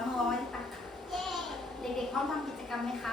เอามอวางไว้ที่ตักะเด็กๆพร้อมทำกิจกรรมไหมคะ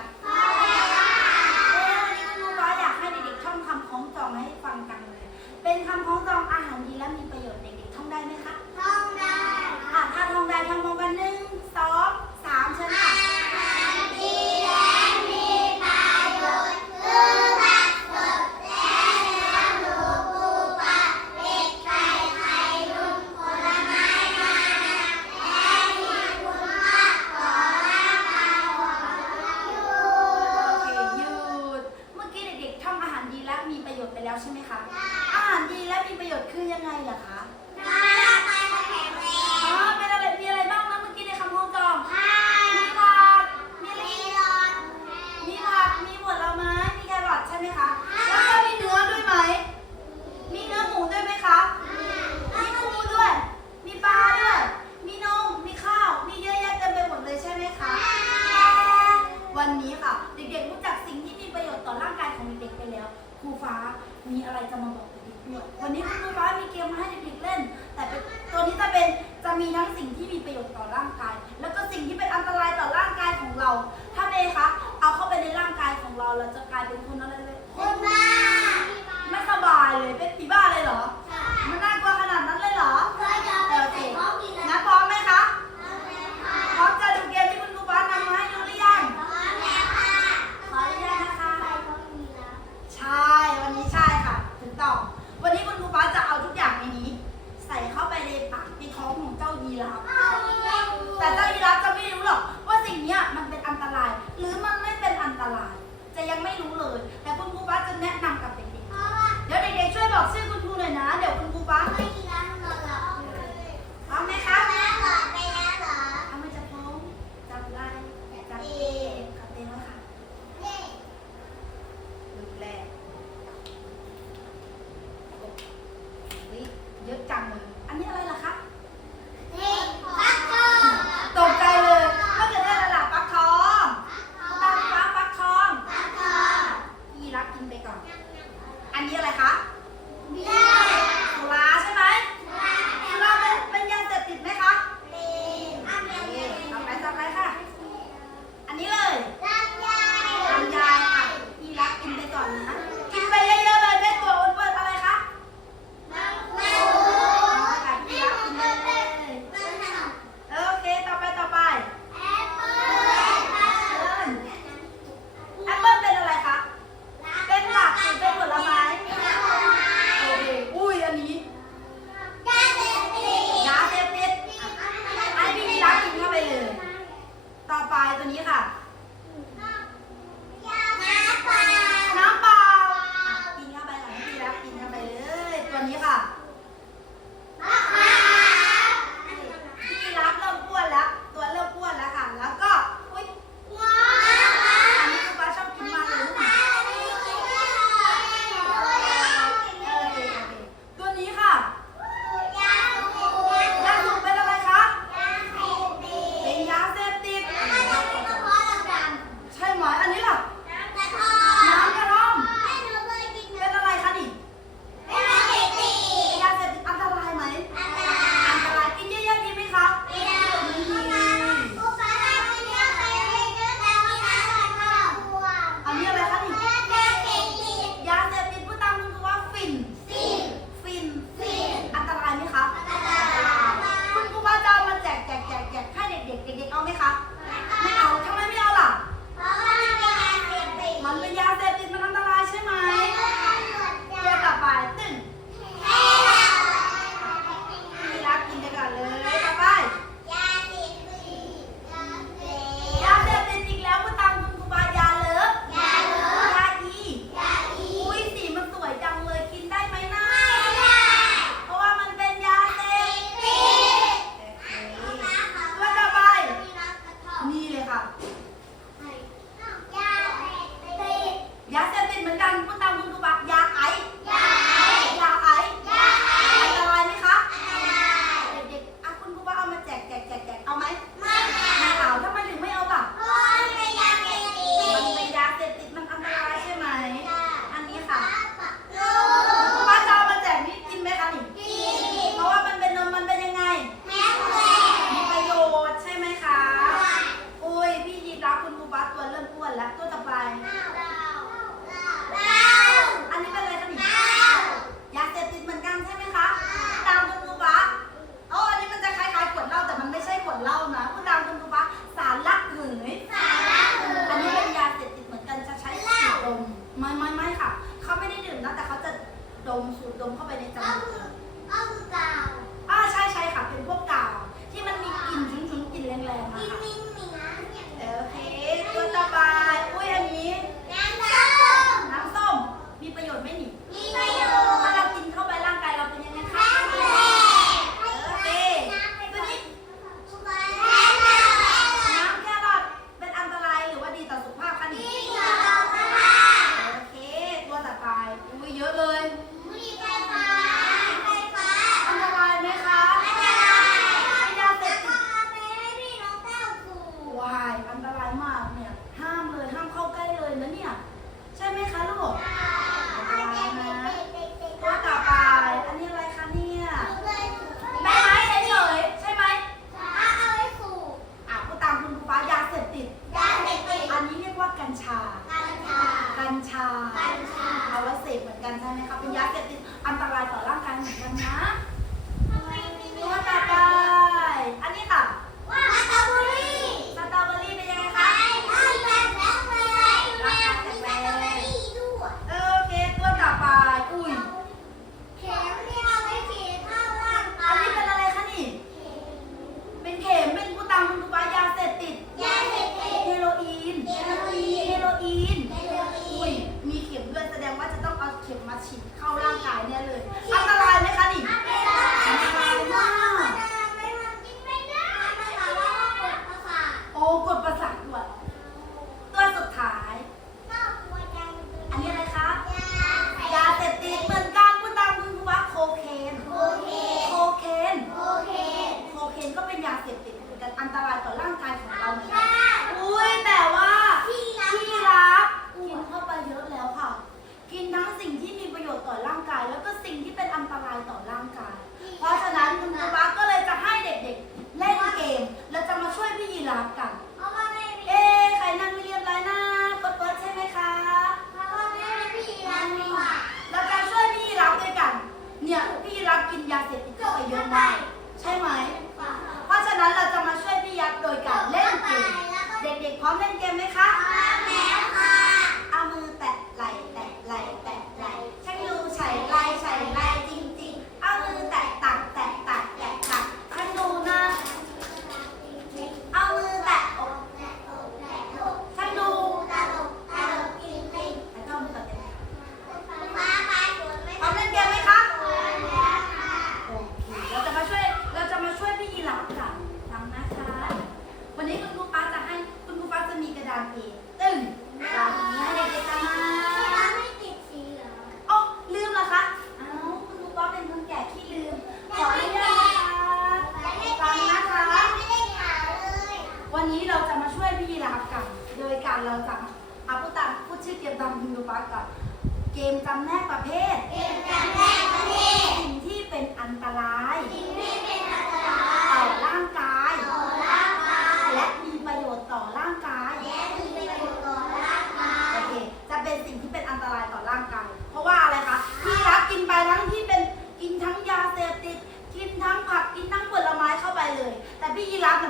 这一拉可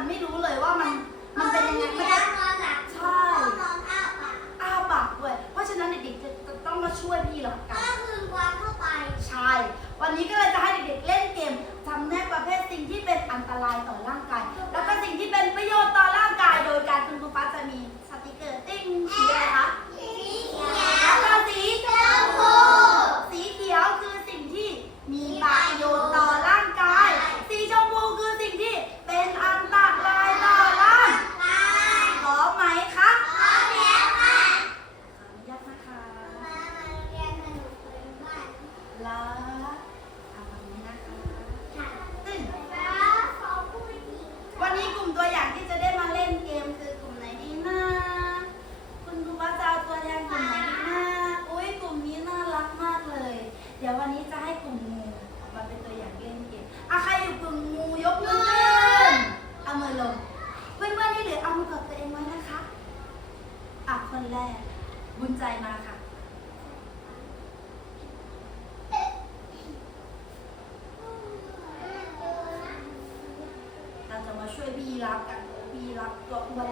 อมีรับกันมีรับตัวอ้วน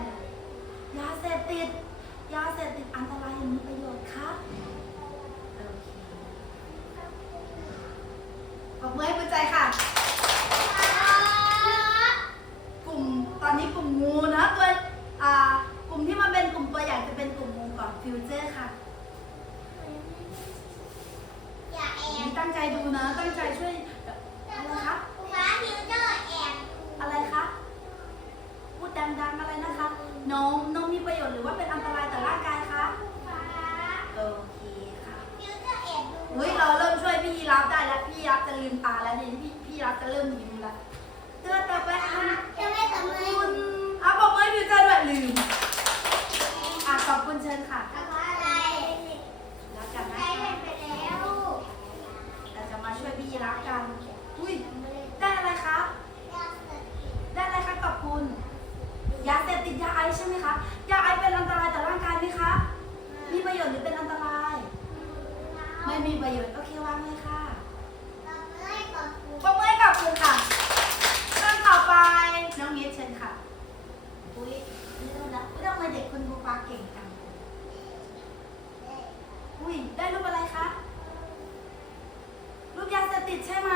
ยาเสพติด ยาเสพติดอันตรายมีประโยชน์คะ ประโยชน์หรือเป็นอันตราย ไม่มีประโยชน์ โอเคว่างเลยค่ะปมมือกับคุณค่ะขั้นต่อไปน้องเมธเชิญค่ะ อุ้ยเริ่มแล้วอุ้ยทำไมเด็กคุนบูฟ้าเก่งจัง อุ้ยได้รูปอะไรคะ รูปยาเสติดใช่ไหม